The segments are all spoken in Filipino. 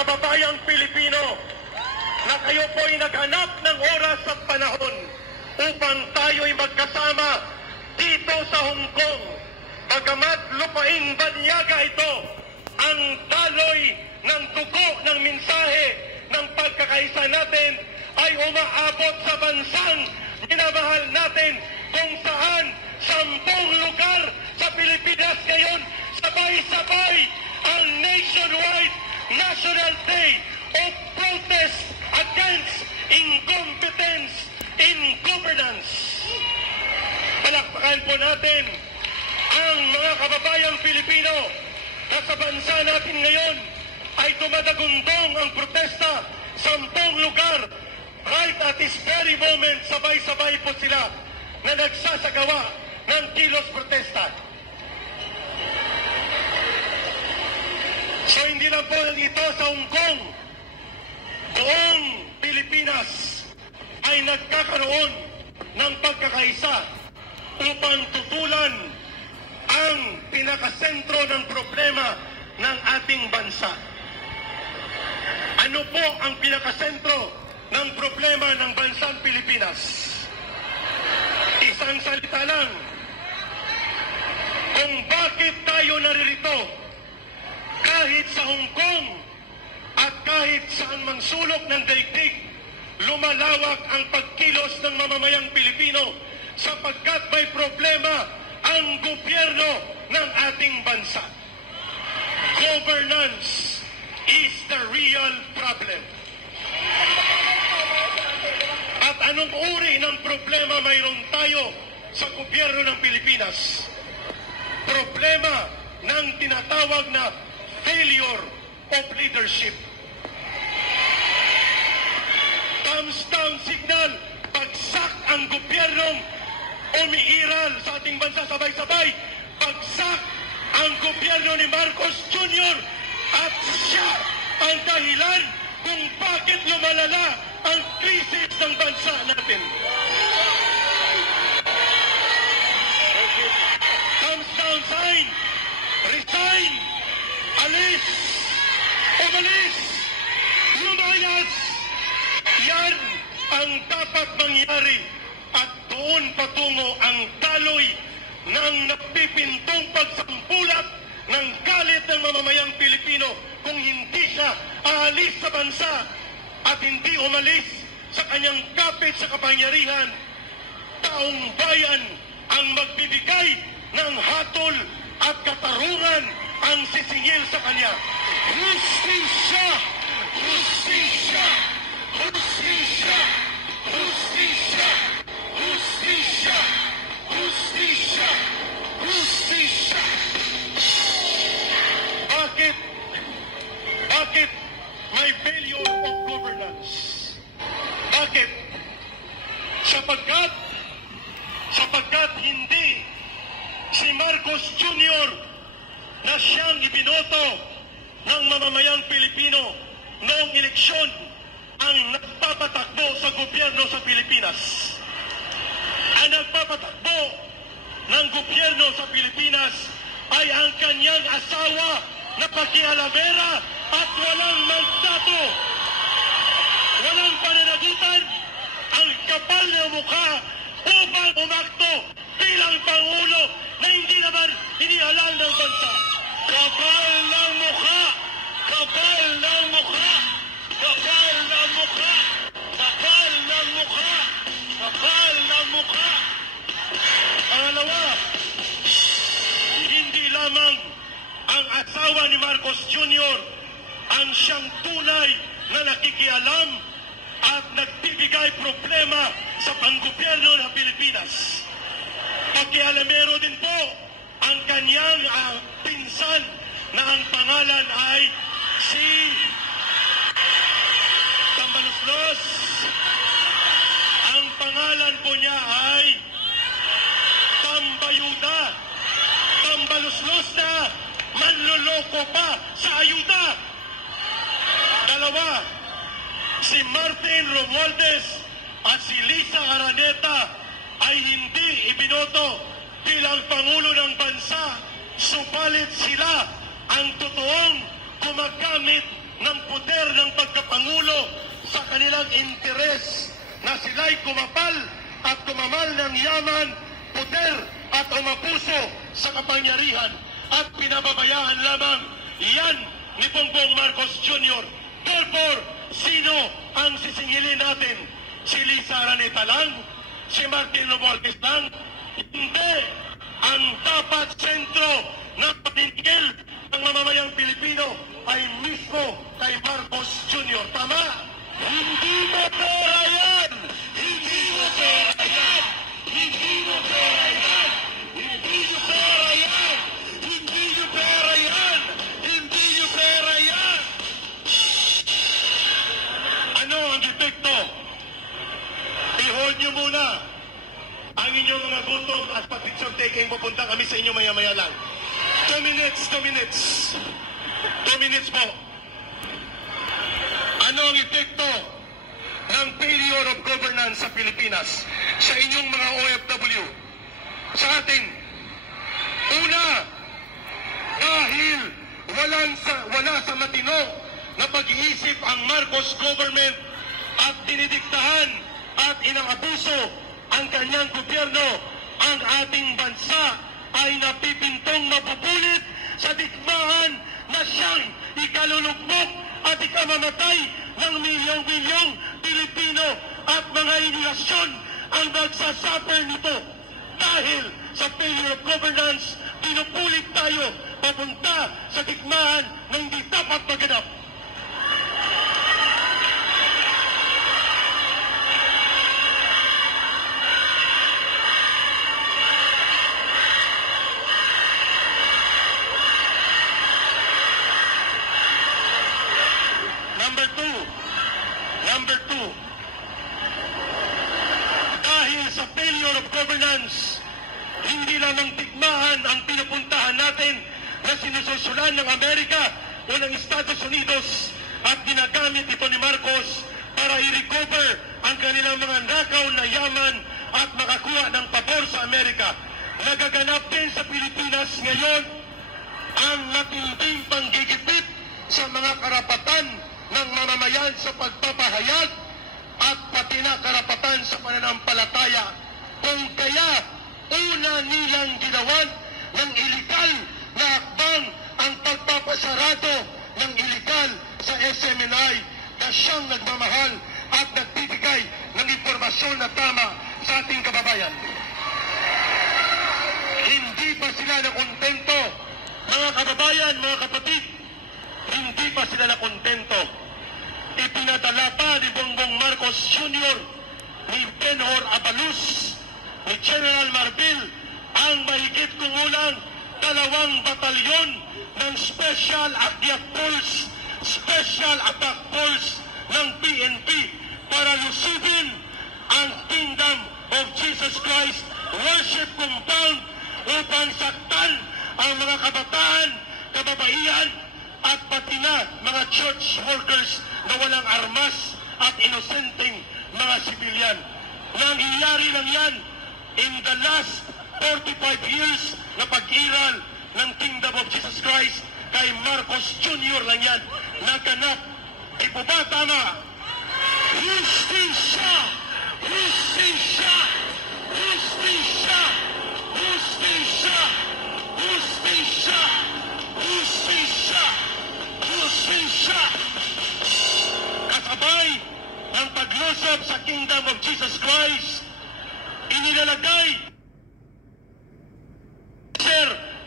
kababayang Pilipino na kayo po ay naghanap ng oras at panahon upang tayo'y magkasama dito sa Hong Kong. Bagamat lupaing banyaga ito, ang daloy ng dugo ng mensahe ng pagkakaisa natin ay umaabot sa bansang minamahal natin kung saan 10 lugar sa Pilipinas ngayon sabay-sabay ang nationwide National Day of Protest against incompetence in governance. Palakpakan po natin ang mga kababayang Pilipino na sa bansa natin ngayon ay dumadagundong ang protesta 10 lugar. Right at this very moment, sabay-sabay po sila na nagsasagawa ng kilos protesta. So hindi lang po dito sa Hong Kong, buong Pilipinas ay nagkakaroon ng pagkakaisa upang tutulan ang pinakasentro ng problema ng ating bansa. Ano po ang pinakasentro ng problema ng bansang Pilipinas? Isang salita lang. Kung bakit tayo naririto kahit sa Hong Kong at kahit saan mang sulok ng daigdig, lumalawak ang pagkilos ng mamamayang Pilipino sapagkat may problema ang gobyerno ng ating bansa. Governance is the real problem. At anong uri ng problema mayroon tayo sa gobyerno ng Pilipinas? Problema ng tinatawag na failure of leadership. Thumbs down signal, bagsak ang gobyernong umiiral sa ating bansa sabay-sabay. Bagsak ang gobyerno ni Marcos Jr. at siya ang dahilan kung bakit lumalala ang krisis ng bansa natin. Thumbs down sign, resign, alis, umalis, lumayas. Yan ang dapat mangyari at doon patungo ang daloy ng napipintong pagsampulat ng galit ng mamamayang Pilipino kung hindi siya aalis sa bansa at hindi umalis sa kanyang kapit sa kapangyarihan. Taong bayan ang magbibigay ng hatol at katarungan ang sisingil sa kanya. Justisya! Justisya! Justisya! Justisya! Justisya! Justisya! Justisya! Bakit? Bakit may failure of governance? Bakit? Sapagkat hindi si Marcos Jr. na siyang ibinoto ng mamamayang Pilipino noong eleksyon ang nagpapatakbo sa gobyerno sa Pilipinas. Ang nagpapatakbo ng gobyerno sa Pilipinas ay ang kanyang asawa na pakialamera at walang mandato, walang pananagutan, ang kapal na mukha upang umakto bilang Pangulo na hindi naman inihalal ng bansa. Kapal ng mukha! Kapal ng mukha! Kapal ng mukha! Kapal ng mukha! Kapal ng mukha! Pangalawa, hindi lamang ang asawa ni Marcos Jr. ang siyang tunay na nakikialam at nagbibigay problema sa panggobyerno ng Pilipinas. Pakialamero din po ang kanyang pinsan na ang pangalan ay si Tambaluslos. Ang pangalan po niya ay Tambayuda. Tambaluslos na manloloko pa sa ayuda. Dalawa, si Martin Romualdez at si Lisa Araneta ay hindi ibinoto bilang Pangulo ng bansa, subalit sila ang totoong gumagamit ng poder sila'y kumapal at kumamal ng yaman, puder at umapuso sa kapangyarihan at pinababayaan lamang yan ni Bongbong Marcos Jr. Therefore, sino ang sisingilin natin? Si Lisa Araneta lang? Si Martin Romualdez lang? Hindi! Ang dapat sentro ng paninigil ng mamamayang Pilipino ay mismo kay Marcos Jr. Tama? Hindi mo pera yan! Hindi mo pera yan! Hindi mo pera yan! Hindi mo pera yan! Hindi mo pera yan! Hindi mo pera yan! Ano ang epekto? I-hold nyo muna ang inyong mga gutom at picture taking. Pupunta kami sa inyo maya-maya lang. 2 minutes, 2 minutes. 2 minutes po. Ano ang epekto ng failure of governance sa Pilipinas sa inyong mga OFW? Sa atin, una, dahil wala sa matino na pag-iisip ang Marcos government at dinidiktahan at inaabuso ang kanyang gobyerno, ang ating bansa ay napipintong mapupulit sa digmaan na siyang ikalulugmok at ikamamatay ng milyong-milyong Pilipino at mga inilasyon ang nagsasuffer nito. Dahil sa failure of governance, pinupulit tayo papunta sa digmaan na hindi dapat maganap. Number two, dahil sa failure of governance, hindi lamang digmaan ang pinupuntahan natin na sinususulan ng Amerika o ng Estados Unidos at ginagamit ito ni Marcos para i-recover ang kanilang mga nakaw na yaman at makakuha ng pabor sa Amerika. Nagaganap din sa Pilipinas ngayon ang matinding panggigipit sa mga karapatan ng mamamayan sa pagpapahayag at pati na karapatan sa pananampalataya. Kung kaya una nilang ginawan ng iligal na akbang ang pagpapasarado ng iligal sa SMNI na siyang nagmamahal at nagbibigay ng impormasyon na tama sa ating kababayan. Hindi pa sila nakontento, mga kababayan, mga kapatid, hindi pa sila nakontento. Ipinadala pa ni Bongbong Marcos Jr., ni Benhur Abalus, ni General Marbil ang mahigit kumulang 2 batalyon ng Special Attack Force ng PNP para lusubin ang Kingdom of Jesus Christ Worship Compound upang saktan ang mga kabataan, kababaihan at pati na mga church workers na walang armas at inosenteng mga sibilyan. Nangyayari lang yan in the last 45 years na pag-iral ng Kingdom of Jesus Christ kay Marcos Jr. lang yan. Naganap. Di po ba tama? Justisya! Justisya! Justisya! Justisya! Justisya! Justisya! Justisya! Kasabay ng paglusob sa Kingdom of Jesus Christ, inilalagay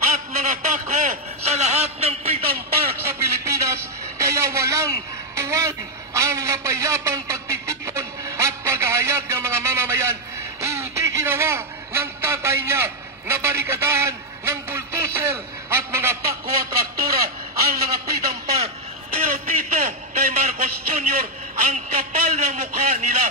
at mga bako sa lahat ng Freedom Park sa Pilipinas, kaya walang tuwag ang mapayapang pagtitipon at paghahayag ng mga mamamayan. Hindi ginawa ng tatay niya na barikadahan ng bulldozer at mga bako at traktura ang mga Freedom Park. Pero dito kay Marcos Jr., ang kapal ng mukha nila,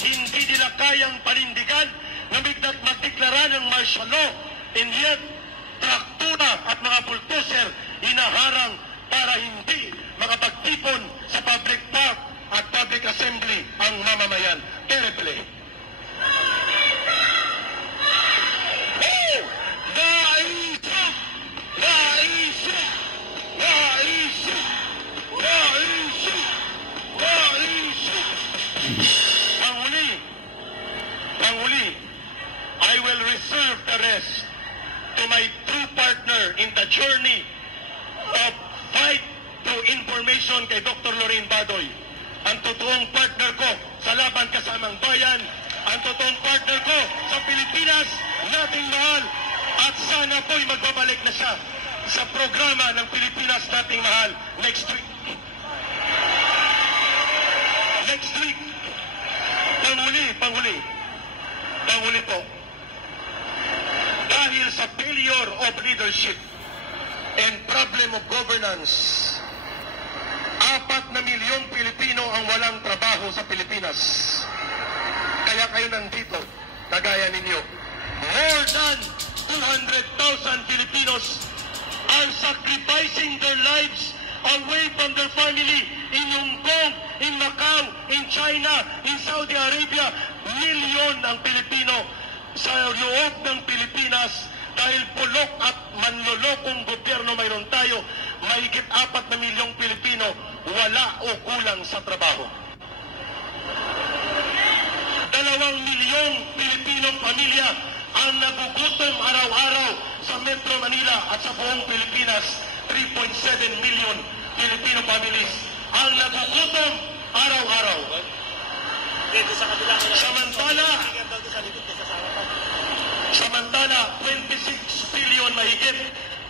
hindi nila kayang panindigan na magdeklara ng martial law, and yet traktura at mga bulldozer hinaharang para hindi makapagtipon sa public park at public assembly ang mamamayan. Terribly. Naisip! Naisip! Naisip! Naisip! Naisip! Ang huli, best to my true partner in the journey of fight through information kay Dr. Lorraine Badoy. Ang totoong partner ko sa Laban Kasamang Bayan, ang totoong partner ko sa Pilipinas nating mahal, at sana po'y magbabalik na siya sa programa ng Pilipinas nating mahal next week. Next week. Panghuli po. Dahil sa failure of leadership and problem of governance, 4 milyong Pilipino ang walang trabaho sa Pilipinas. Kaya kayo nandito, kagaya ninyo. More than 200,000 Filipinos are sacrificing their lives away from their family in Hong Kong, in Macau, in China, in Saudi Arabia. Milyon ang Pilipino sa loob ng Pilipinas dahil pulok at manlolokong gobyerno mayroon tayo. Mahigit 4 na milyong Pilipino wala o kulang sa trabaho. 2 milyong Pilipinong pamilya ang nagugutom araw-araw sa Metro Manila at sa buong Pilipinas. 3.7 million Filipino families ang nagugutom araw-araw. Samantala, 26 billion mahigit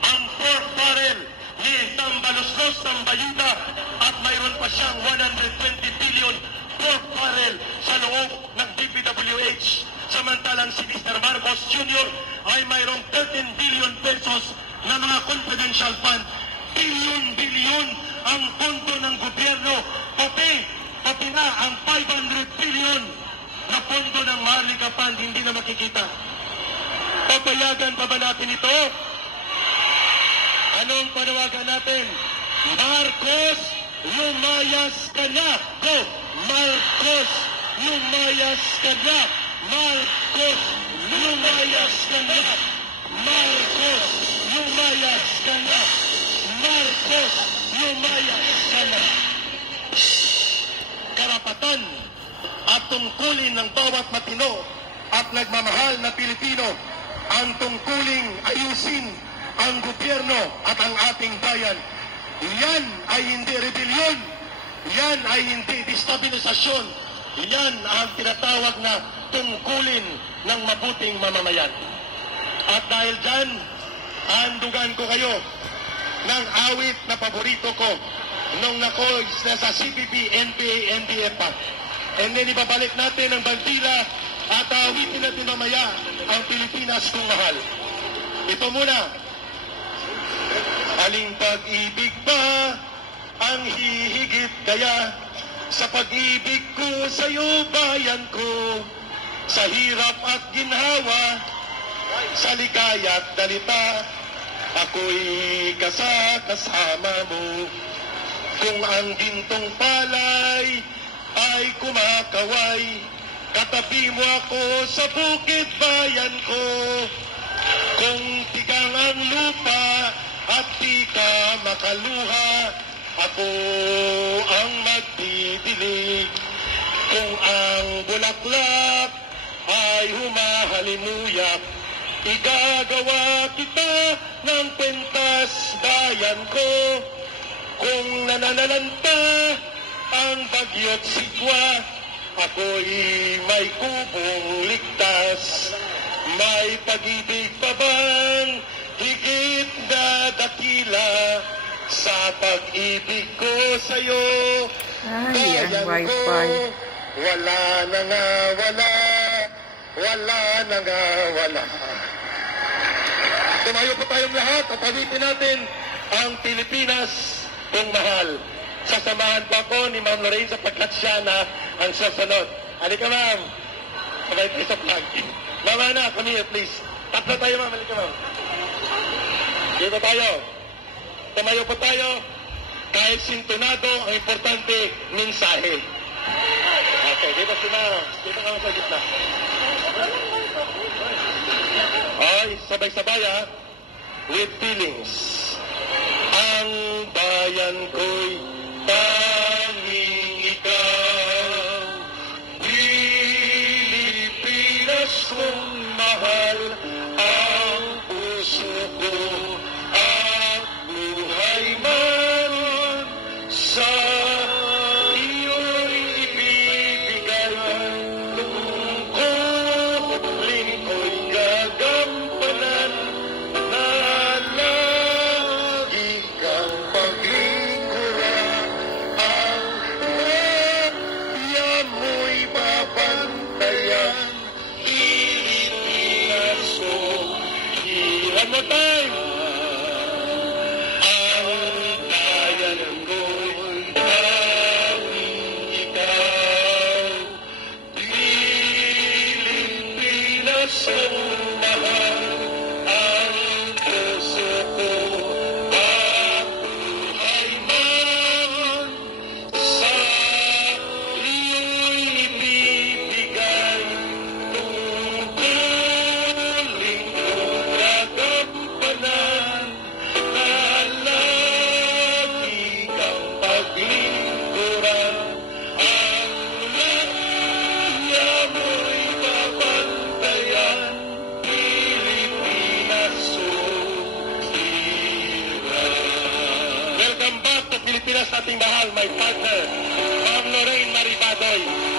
ang pork barrel ni Tambaluslos, Tambayuda, at mayroon pa siyang 120 billion pork barrel sa loob ng DPWH. Samantalang si Mr. Marcos Jr. ay mayroong 13 billion pesos na mga confidential fund. Bilyon-bilyon ang pondo ng gobyerno, pati na ang 500 billion na pondo ng Maharlika Fund hindi na makikita. Papayagan pa ba natin ito? Anong panawagan natin? Marcos, lumayas ka na! Go! Marcos, lumayas ka na! Marcos, lumayas ka na! Marcos, lumayas ka na! Marcos, lumayas ka na! Karapatan at tungkulin ng bawat matino at nagmamahal na Pilipino ang tungkuling ayusin ang gobyerno at ang ating bayan. Yan ay hindi rebellion. Yan ay hindi destabilisasyon. Yan ang tinatawag na tungkulin ng mabuting mamamayan. At dahil dyan, handugan ko kayo ng awit na paborito ko nung nakoy sa CPP, NPA, NDF pa. And then ibabalik natin ang bandila at awitin natin mamaya ang Pilipinas kung mahal. Ito muna. Aling pag-ibig ba ang hihigit kaya sa pag-ibig ko sa'yo, bayan ko, sa hirap at ginhawa, sa ligaya at dalita, ako'y kasama mo. Kung ang gintong palay ay kumakaway, katabi mo ako sa bukid bayan ko. Kung tigang ang lupa at di ka makaluha, ako ang magdidilig. Kung ang bulaklak ay humahalimuyak, igagawa kita ng pentas bayan ko. Kung nananalanta ang bagyo't sigwa, ako'y may kubong ligtas. May pag-ibig pa bang higit na dakila sa pag-ibig ko sa'yo? Bayan ko, wala na nga wala, wala na nga wala. Tumayo po tayong lahat at awitin natin ang Pilipinas kung mahal. Sasamahan po ako ni Ma'am Lorraine sapagkat siya na ang susunod. Halika ma'am. Sabay tayo sa flag. Mama na, come here please. Tatlo tayo ma'am. Halika ma'am. Dito tayo. Tumayo po tayo. Kahit sintonado, ang importante, mensahe. Okay, dito si ma'am. Dito kami sa gitna. Ay, sabay-sabay ha. With feelings. Ang bayan ko'y tanging ikaw, Pilipinas kong mahal. sa ating mahal, my partner, Ma'am Lorraine Maribadoy.